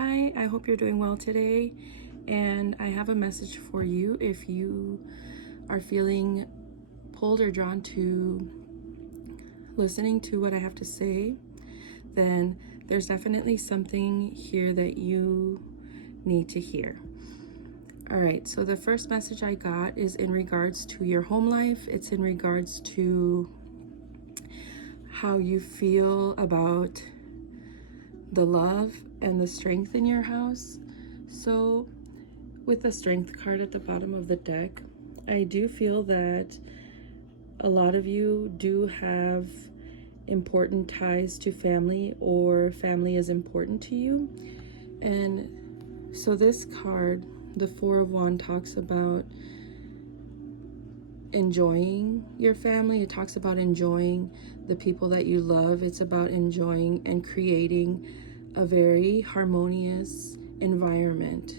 Hi, I hope you're doing well today, and I have a message for you. If you are feeling pulled or drawn to listening to what I have to say, then there's definitely something here that you need to hear. All right, so the first message I got is in regards to your home life. It's in regards to how you feel about the love and the strength in your house. So with the strength card at the bottom of the deck, I do feel that a lot of you do have important ties to family, or family is important to you. And so this card, the Four of Wands, talks about enjoying your family. It talks about enjoying the people that you love. It's about enjoying and creating a very harmonious environment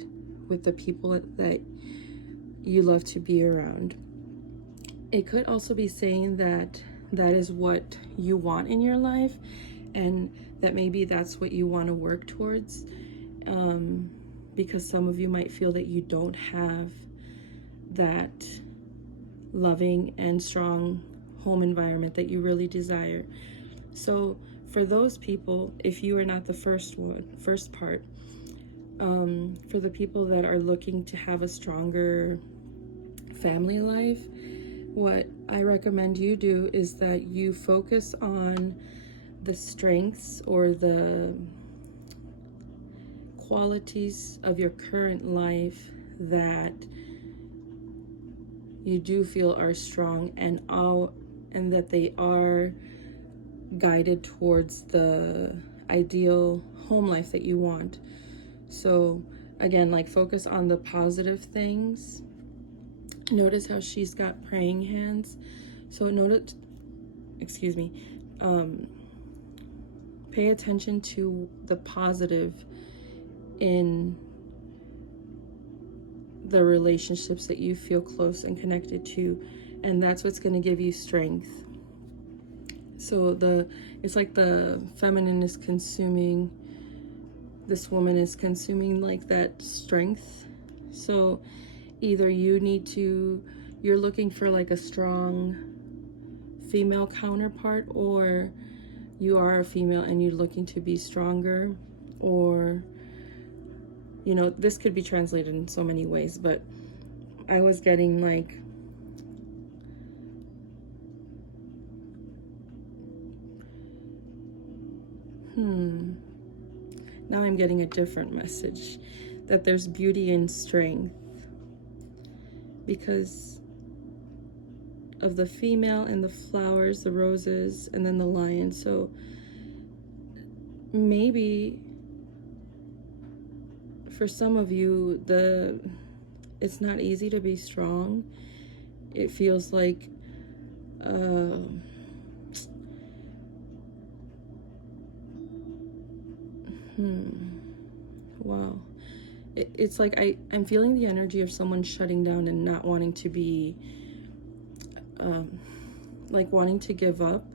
with the people that you love to be around. It could also be saying that that is what you want in your life, and that maybe that's what you want to work towards, because some of you might feel that you don't have that loving and strong home environment that you really desire. So for those people, if you are not the first part, for the people that are looking to have a stronger family life, what I recommend you do is that you focus on the strengths or the qualities of your current life that you do feel are strong and that they are guided towards the ideal home life that you want. So again, like, focus on the positive things. Notice how she's got praying hands. So pay attention to the positive in the relationships that you feel close and connected to, and that's what's going to give you strength. So it's like the feminine is consuming, this woman is consuming like that strength. So either you're looking for like a strong female counterpart, or you are a female and you're looking to be stronger, or this could be translated in so many ways, but I was getting like now I'm getting a different message, that there's beauty and strength because of the female and the flowers, the roses, and then the lion. So maybe for some of you, it's not easy to be strong. It feels like wow. It's like I'm feeling the energy of someone shutting down and not wanting to be, like wanting to give up.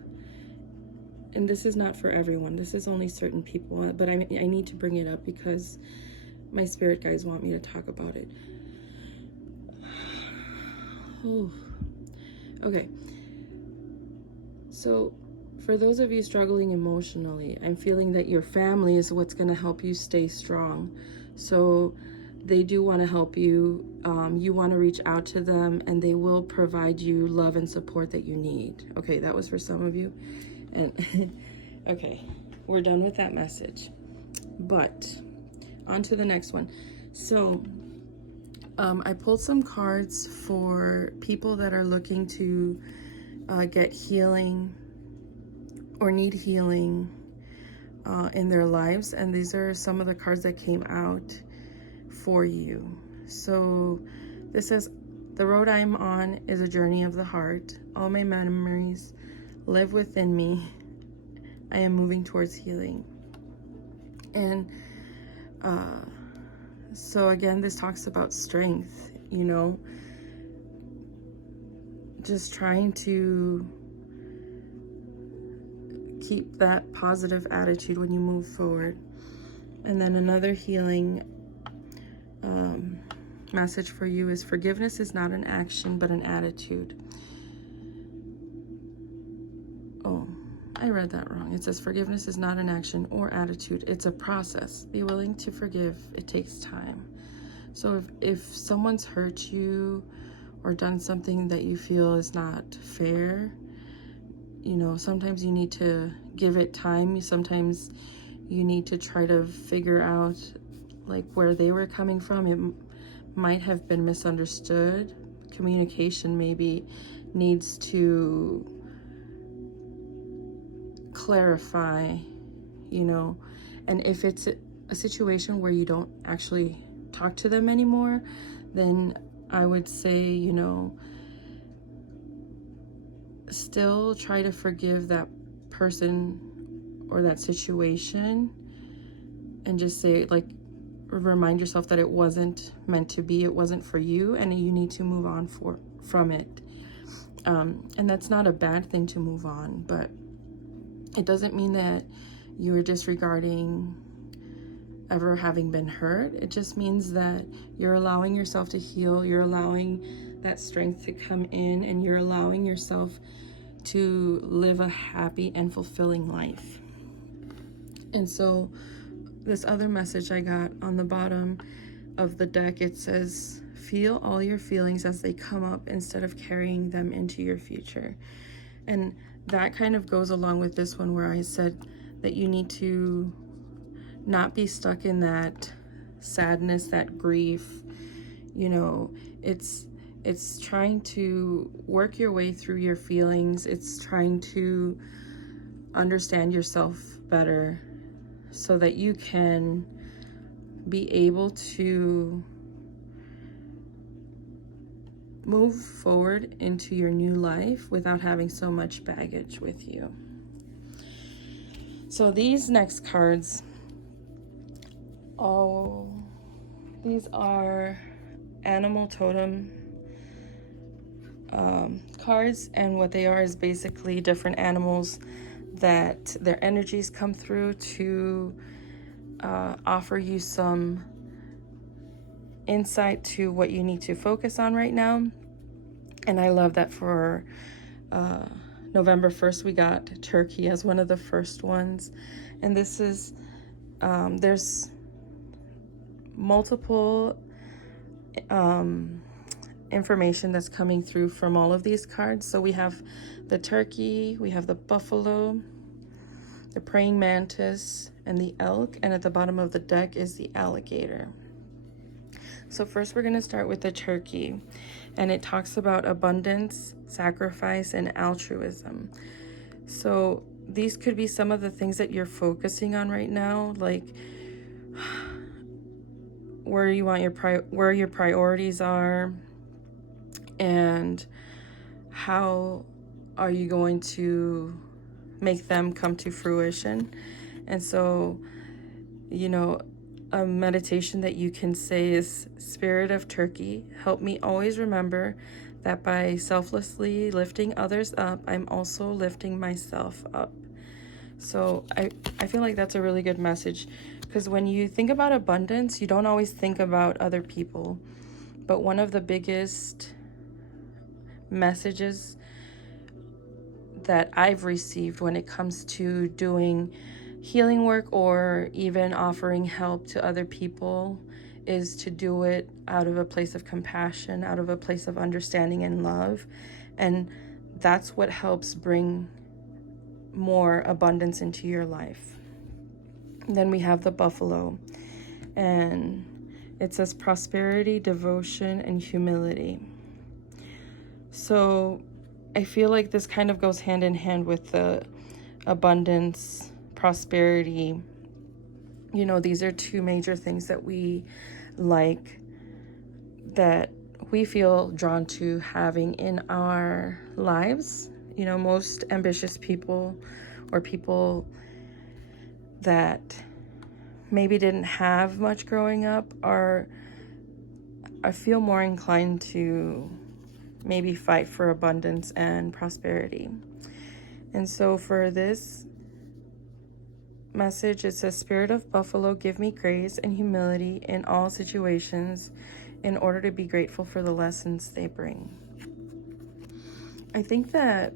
And this is not for everyone. This is only certain people. But I need to bring it up because my spirit guides want me to talk about it. Oh. Okay. So for those of you struggling emotionally, I'm feeling that your family is what's going to help you stay strong. So they do want to help you. You want to reach out to them, and they will provide you love and support that you need. Okay, that was for some of you. And okay, we're done with that message. But on to the next one. So I pulled some cards for people that are looking to get healing or need healing in their lives, and these are some of the cards that came out for you. So this says, the road I'm on is a journey of the heart. All my memories live within me. I am moving towards healing. And so again, this talks about strength, just trying to keep that positive attitude when you move forward. And then another healing message for you is forgiveness is not an action, but an attitude. Oh, I read that wrong. It says forgiveness is not an action or attitude. It's a process. Be willing to forgive. It takes time. So if someone's hurt you or done something that you feel is not fair, you know, sometimes you need to give it time. Sometimes you need to try to figure out like where they were coming from. It might have been misunderstood. Communication maybe needs to clarify, you know. And if it's a situation where you don't actually talk to them anymore, then I would say, you know, still try to forgive that person or that situation, and just say, like, remind yourself that it wasn't meant to be, it wasn't for you, and you need to move on from it. And that's not a bad thing to move on, but it doesn't mean that you are disregarding ever having been hurt. It just means that you're allowing yourself to heal, you're allowing that strength to come in, and you're allowing yourself to live a happy and fulfilling life. And so this other message I got on the bottom of the deck, it says, feel all your feelings as they come up instead of carrying them into your future. And that kind of goes along with this one where I said that you need to not be stuck in that sadness, that grief. You know, it's trying to work your way through your feelings. It's trying to understand yourself better so that you can be able to move forward into your new life without having so much baggage with you. So these next cards, these are animal totem cards, and what they are is basically different animals that their energies come through to offer you some insight to what you need to focus on right now. And I love that for November 1st, we got turkey as one of the first ones. And this is, there's multiple information that's coming through from all of these cards. So we have the turkey, we have the buffalo, the praying mantis, and the elk, and at the bottom of the deck is the alligator. So first we're going to start with the turkey, and it talks about abundance, sacrifice, and altruism. So these could be some of the things that you're focusing on right now, like where you want where your priorities are, and how are you going to make them come to fruition. And so, you know, a meditation that you can say is, Spirit of Turkey, help me always remember that by selflessly lifting others up, I'm also lifting myself up. So I feel like that's a really good message, because when you think about abundance, you don't always think about other people. But one of the biggest messages that I've received when it comes to doing healing work or even offering help to other people is to do it out of a place of compassion, out of a place of understanding and love. And that's what helps bring more abundance into your life. And then we have the buffalo, and it says prosperity, devotion, and humility. So I feel like this kind of goes hand in hand with the abundance, prosperity. You know, these are two major things that we like, that we feel drawn to having in our lives. You know, most ambitious people or people that maybe didn't have much growing up I feel more inclined to maybe fight for abundance and prosperity. And so for this message, it says, Spirit of Buffalo, give me grace and humility in all situations in order to be grateful for the lessons they bring. I think that,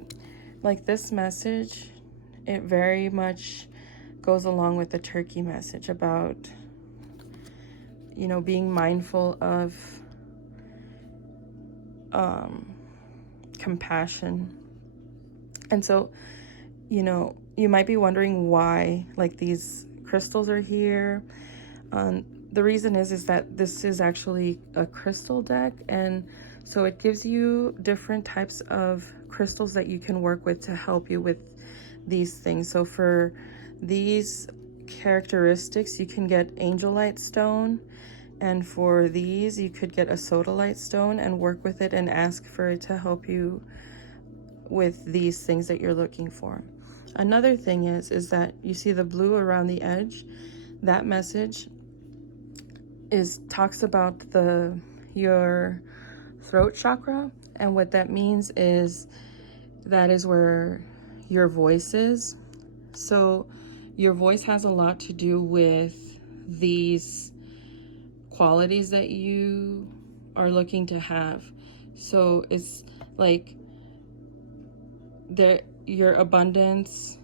like, this message, it very much goes along with the turkey message about, being mindful of compassion. And so, you might be wondering why, like, these crystals are here. The reason is that this is actually a crystal deck, and so it gives you different types of crystals that you can work with to help you with these things. So for these characteristics, you can get angelite stone, and for these, you could get a sodalite stone and work with it and ask for it to help you with these things that you're looking for. Another thing is that you see the blue around the edge. That message talks about your throat chakra, and what that means is that is where your voice is. So your voice has a lot to do with these qualities that you are looking to have. So it's like your abundance,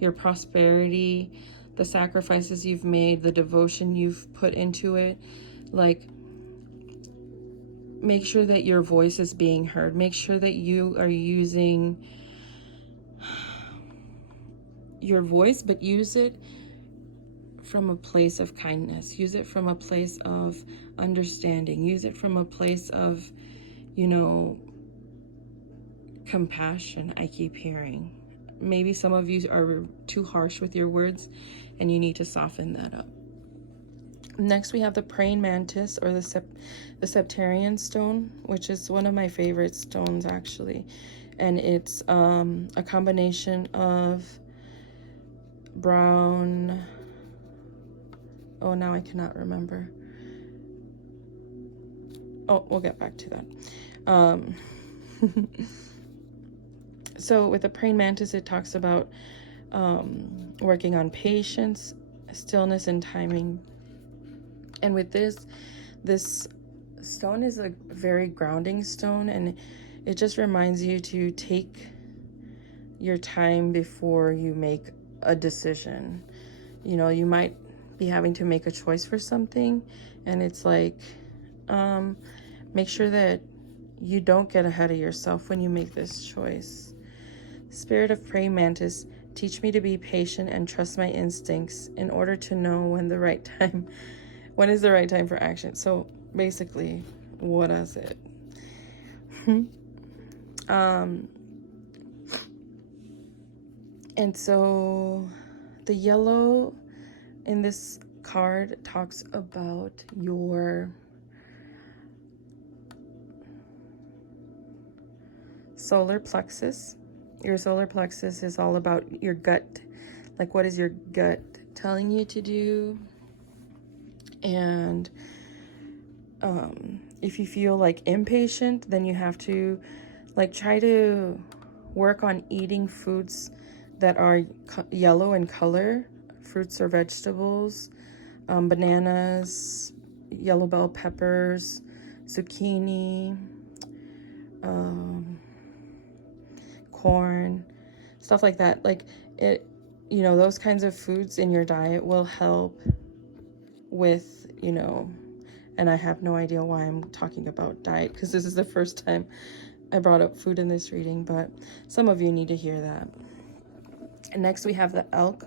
your prosperity, the sacrifices you've made, the devotion you've put into it. Like, make sure that your voice is being heard. Make sure that you are using your voice, but use it from a place of kindness. Use it from a place of understanding. Use it from a place of, compassion. I keep hearing. Maybe some of you are too harsh with your words, and you need to soften that up. Next, we have the praying mantis, or the septarian stone, which is one of my favorite stones, actually. And it's a combination of brown... Oh, now I cannot remember. Oh, we'll get back to that. So with the praying mantis, it talks about working on patience, stillness, and timing. And with this stone is a very grounding stone, and it just reminds you to take your time before you make a decision. You might be having to make a choice for something, and it's like, make sure that you don't get ahead of yourself when you make this choice. Spirit of praying mantis, teach me to be patient and trust my instincts in order to know when is the right time for action. So basically, what is it? And so the yellow in this card talks about your solar plexus. Your solar plexus is all about your gut. Like, what is your gut telling you to do? And if you feel like impatient, then you have to try to work on eating foods that are yellow in color, fruits or vegetables, bananas, yellow bell peppers, zucchini, corn, stuff like that. Like, it, those kinds of foods in your diet will help with, and I have no idea why I'm talking about diet, because this is the first time I brought up food in this reading, but some of you need to hear that. And next we have the elk,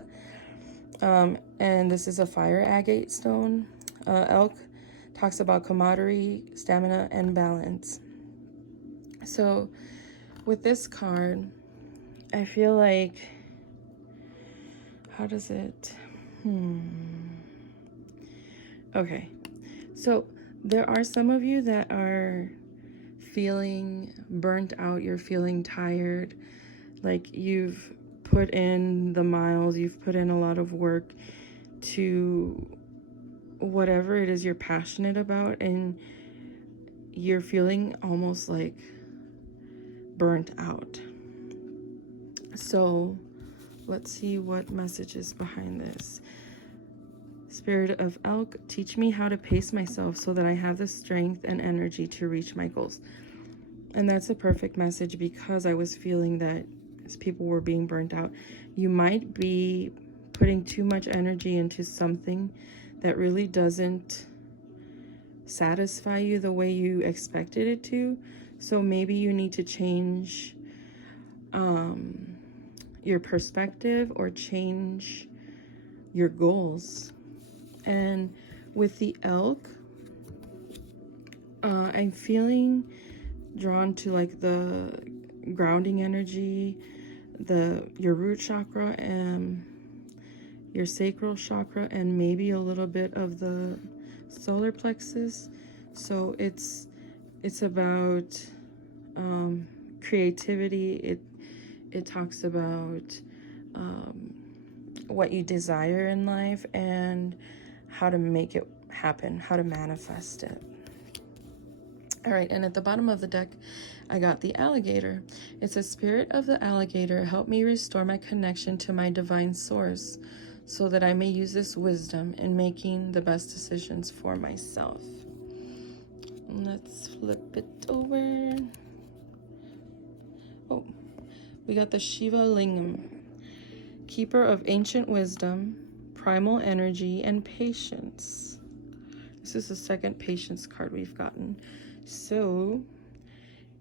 and this is a fire agate stone. Elk talks about camaraderie, stamina, and balance. So with this card, I feel like, how does it, okay, so there are some of you that are feeling burnt out. You're feeling tired, like you've put in the miles, you've put in a lot of work to whatever it is you're passionate about, and you're feeling almost like burnt out. So Let's see what message is behind this. Spirit of Elk, teach me how to pace myself so that I have the strength and energy to reach my goals. And that's a perfect message, because I was feeling that as people were being burnt out, you might be putting too much energy into something that really doesn't satisfy you the way you expected it to. So maybe you need to change your perspective or change your goals. And with the elk, I'm feeling drawn to like the grounding energy, your root chakra and your sacral chakra, and maybe a little bit of the solar plexus. So it's about creativity. It talks about what you desire in life and how to make it happen, how to manifest it. All right, and at the bottom of the deck, I got the alligator. It's a spirit of the alligator. Help me restore my connection to my divine source so that I may use this wisdom in making the best decisions for myself. Let's flip it over. Oh, we got the Shiva Lingam. Keeper of ancient wisdom, primal energy, and patience. This is the second patience card we've gotten. So,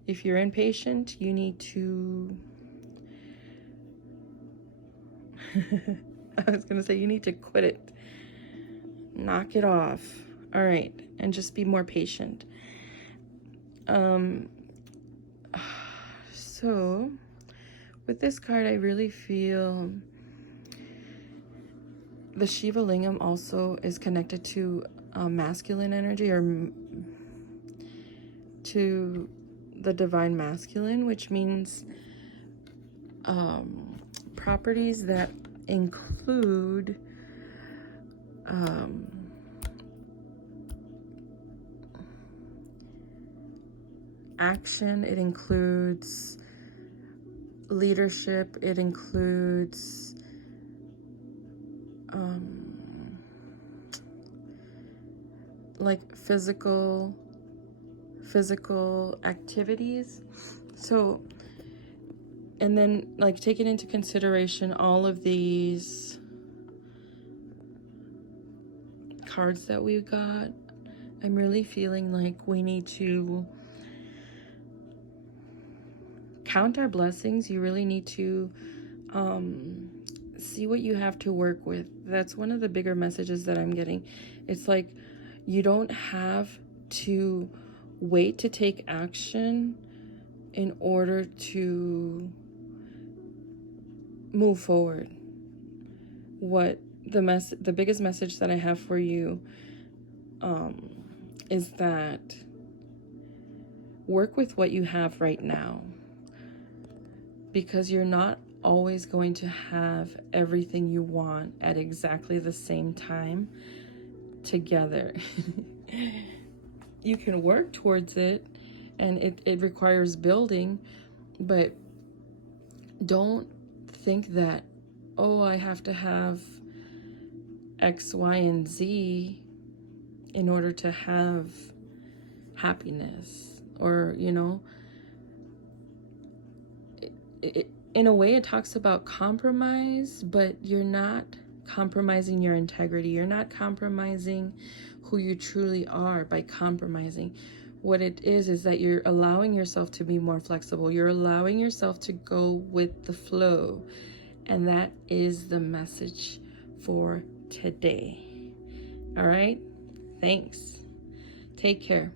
if you're impatient, you need to... I was going to say you need to quit it. Knock it off. All right. And just be more patient. So, with this card, I really feel... The Shiva Lingam also is connected to masculine energy, or to the divine masculine, which means properties that include action. It includes leadership. It includes like physical activities. So, and then like taking into consideration all of these cards that we've got, I'm really feeling like we need to count our blessings. You really need to see what you have to work with. That's one of the bigger messages that I'm getting. It's like you don't have to wait to take action in order to move forward. What the biggest message that I have for you is that work with what you have right now, because you're not always going to have everything you want at exactly the same time together. You can work towards it, and it requires building, but don't think that, oh, I have to have X, Y, and Z in order to have happiness. Or, you know, in a way it talks about compromise, but you're not compromising your integrity. You're not compromising who you truly are by compromising. What it is that you're allowing yourself to be more flexible. You're allowing yourself to go with the flow. And that is the message for today. All right? Thanks. Take care.